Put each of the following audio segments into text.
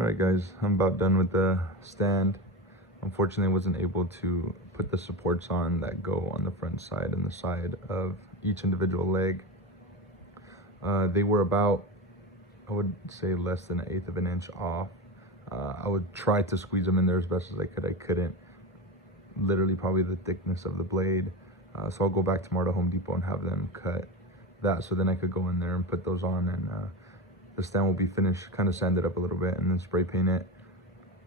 All right, guys, I'm about done with the stand. Unfortunately, I wasn't able to put the supports on that go on the front side and the side of each individual leg. They were about, I would say, less than 1/8 of an inch off. I would try to squeeze them in there as best as I could. I couldn't. Literally probably the thickness of the blade. So I'll go back tomorrow to Home Depot and have them cut that, so then I could go in there and put those on, and the stand will be finished, kind of sanded up a little bit, and then spray paint it.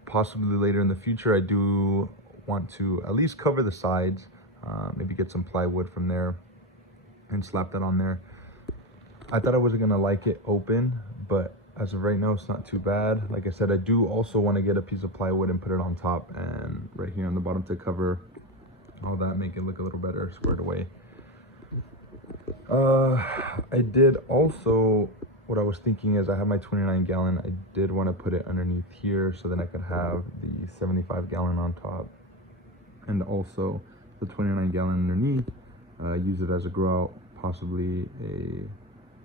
Possibly later in the future, I do want to at least cover the sides, maybe get some plywood from there and slap that on there. I thought I wasn't gonna like it open, but as of right now, it's not too bad. Like I said, I do also want to get a piece of plywood and put it on top and right here on the bottom to cover all that, make it look a little better squared away. I did also, what I was thinking is, I have my 29 gallon. I did want to put it underneath here so then I could have the 75 gallon on top, and also the 29 gallon underneath, use it as a grow out, possibly a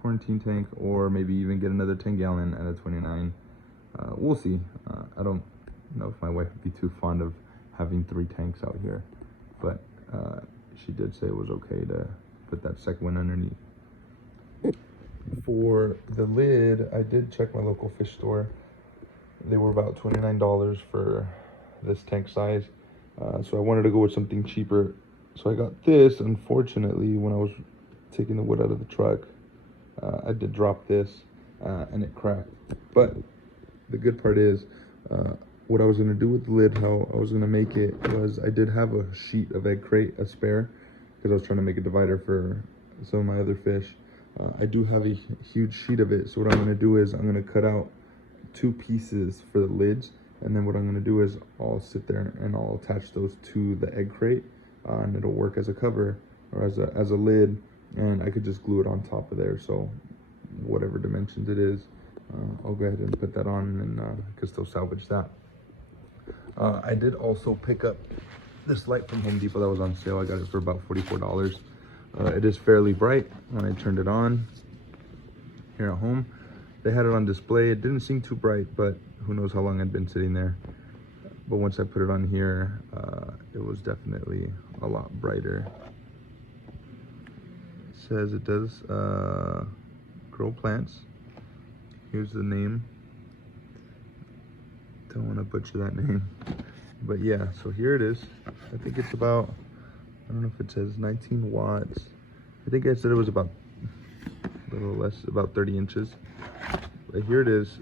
quarantine tank, or maybe even get another 10 gallon at a 29. We'll see. I don't know if my wife would be too fond of having 3 tanks out here, but she did say it was okay to put that second one underneath. For the lid, I did check my local fish store. They were about $29 for this tank size, so I wanted to go with something cheaper, so I got this. Unfortunately, when I was taking the wood out of the truck, I did drop this and it cracked. But the good part is, what I was going to do with the lid, how I was going to make it, was I did have a sheet of egg crate, a spare, because I was trying to make a divider for some of my other fish. I do have a huge sheet of it, so what I'm going to do is I'm going to cut out 2 pieces for the lids, and then what I'm going to do is I'll sit there and I'll attach those to the egg crate, and it'll work as a cover or as a lid, and I could just glue it on top of there. So whatever dimensions it is, I'll go ahead and put that on, and I can still salvage that. I did also pick up this light from Home Depot that was on sale. I got it for about $44. It is fairly bright. When I turned it on here at home, they had it on display. It didn't seem too bright, but who knows how long I'd been sitting there. But once I put it on here, it was definitely a lot brighter. It says it does grow plants. Here's the name. Don't want to butcher that name, but yeah, so here it is. I think it's about, I don't know if it says 19 watts. I think I said it was about a little less, about 30 inches. But here it is.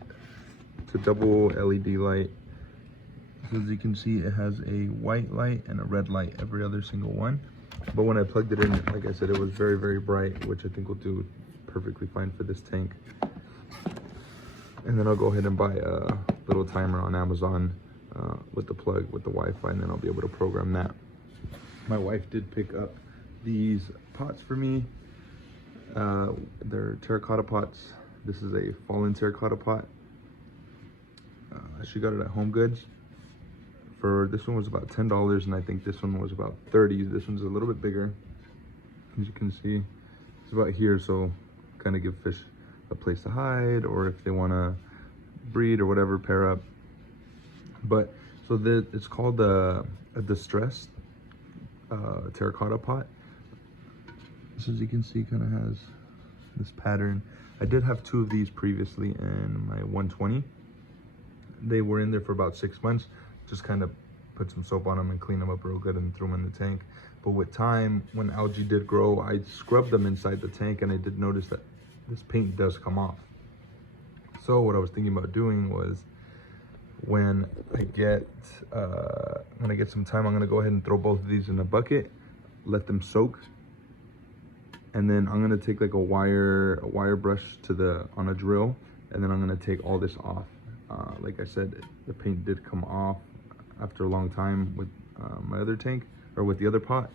It's a double LED light. So as you can see, it has a white light and a red light, every other single one. But when I plugged it in, like I said, it was very, very bright, which I think will do perfectly fine for this tank. And then I'll go ahead and buy a little timer on Amazon with the plug, with the Wi-Fi, and then I'll be able to program that. My wife did pick up these pots for me. They're terracotta pots. This is a fallen terracotta pot. She got it at Home Goods. For this one was about $10, and I think this one was about $30. This one's a little bit bigger. As you can see, it's about here, so kind of give fish a place to hide, or if they want to breed or whatever, pair up. But so it's called a distressed terracotta pot. So as you can see, kind of has this pattern. I did have 2 of these previously in my 120. They were in there for about 6 months. Just kind of put some soap on them and clean them up real good and threw them in the tank. But with time, when algae did grow, I scrubbed them inside the tank, and I did notice that this paint does come off. So what I was thinking about doing was, when I get some time, I'm gonna go ahead and throw both of these in a bucket, let them soak, and then I'm gonna take like a wire brush on a drill, and then I'm gonna take all this off. Like I said, the paint did come off after a long time with my other tank, or with the other pot.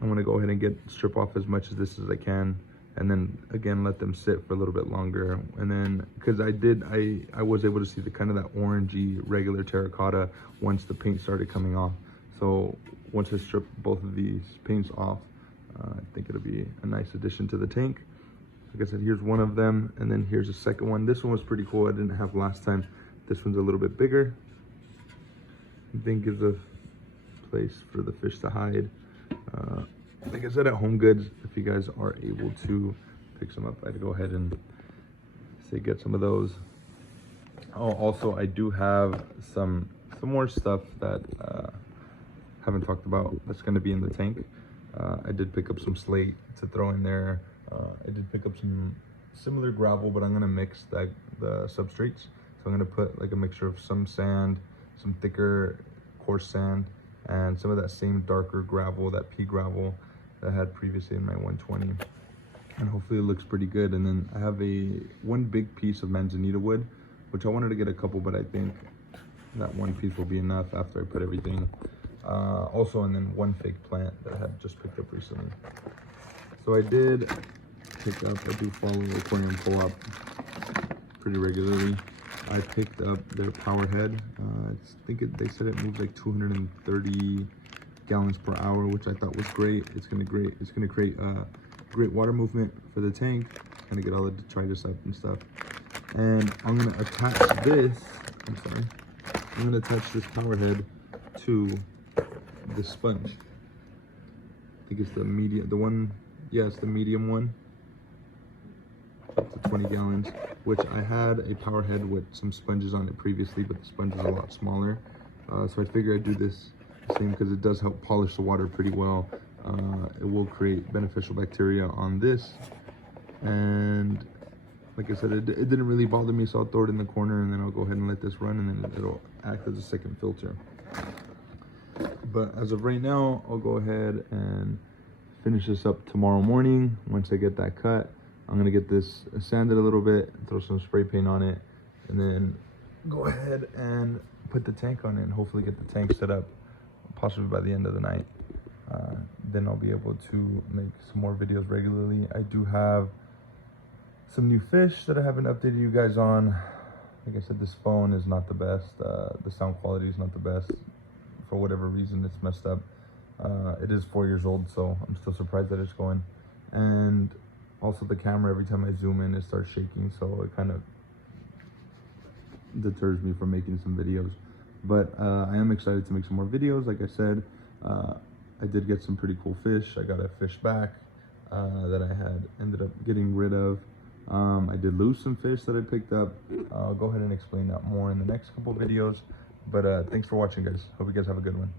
I'm gonna go ahead and strip off as much of this as I can, and then again let them sit for a little bit longer. And then, because I was able to see the kind of that orangey regular terracotta once the paint started coming off. So once I strip both of these paints off, I think it'll be a nice addition to the tank. Like I said, here's one of them, and then here's a second one. This one was pretty cool. I didn't have last time. This one's a little bit bigger. I think gives a place for the fish to hide. Like I said, at Home Goods, if you guys are able to pick some up, I'd go ahead and say get some of those. Oh, also I do have some more stuff that haven't talked about that's going to be in the tank. I did pick up some slate to throw in there. I did pick up some similar gravel, but I'm going to mix the substrates. So I'm going to put like a mixture of some sand, some thicker coarse sand, and some of that same darker gravel, that pea gravel that I had previously in my 120. And hopefully it looks pretty good. And then I have one big piece of manzanita wood, which I wanted to get a couple, but I think that one piece will be enough after I put everything. Also, and then one fake plant that I had just picked up recently. So I did pick up, I do follow Aquarium Co-op pretty regularly. I picked up their power head. They said it moves like 230 gallons per hour, which I thought was great. It's gonna create great water movement for the tank. It's gonna get all the detritus up and stuff. And I'm gonna attach this. I'm gonna attach this power head to the sponge. I think it's the medium, it's the medium one. It's 20 gallons, which I had a power head with some sponges on it previously, but the sponge was a lot smaller. So I figured I'd do this same because it does help polish the water pretty well. It will create beneficial bacteria on this. And like I said, it didn't really bother me, so I'll throw it in the corner and then I'll go ahead and let this run, and then it'll act as a second filter. But as of right now, I'll go ahead and finish this up tomorrow morning. Once I get that cut, I'm gonna get this sanded a little bit, throw some spray paint on it, and then go ahead and put the tank on it and hopefully get the tank set up possibly by the end of the night. Then I'll be able to make some more videos regularly. I do have some new fish that I haven't updated you guys on. Like I said, this phone is not the best. The sound quality is not the best. For whatever reason, it's messed up. It is 4 years old, so I'm still surprised that it's going. And also the camera, every time I zoom in, it starts shaking, so it kind of deters me from making some videos. But I am excited to make some more videos. Like I said, I did get some pretty cool fish. I got a fish back that I had ended up getting rid of. I did lose some fish that I picked up. I'll go ahead and explain that more in the next couple videos. But thanks for watching, guys. Hope you guys have a good one.